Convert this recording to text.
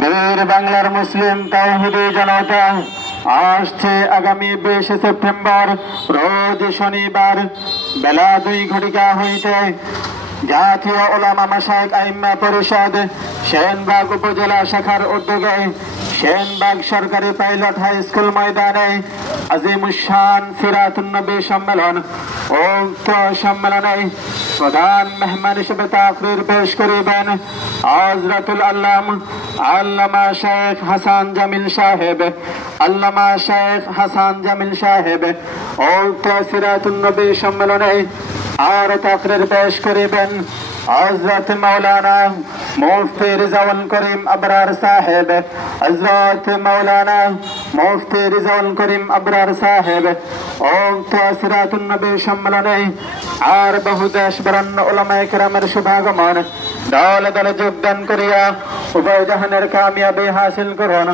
বীর বাংলার মুসলিম তাওহীদি জনতা আসছে আগামী 20 সেপ্টেম্বর রোজ শনিবার বেলা 2 হইতে জাতীয় উলামা মাশায়েখ আইম্মা পরিষদ সেনবাগ উপজেলা শাখার উদ্যোগে সেনবাগ সরকারি পাইলট হাই স্কুল ময়দানে আজিমুশান সিরাতুন নবী সম্মেলন উক্ত সম্মেলনে প্রধান মেহমান হিসেবে তাকরীর পেশ করিবেন হযরতুল আল্লামা শেখ হাসান জামিল সাহেব। আল্লামা শেখ হাসান জামিল সাহেব উক্ত সিরাতুন নবী সম্মেলনে আর তাকরীর পেশ করিবেন হযরত মাওলানা মুফতি রিজওয়ান করিম আবরার সাহেব। হযরত মাওলানা মুফতি রিজওয়ান করিম আবরার সাহেব উক্ত সিরাতুন নবী সম্মেলনে আর বহু দেশ বরেণ্য উলামায়ে কেরামের শুভাগমন দলে দলে যোগদান করিয়া উভয় জাহানের কামিয়াবি হাসিল করুন।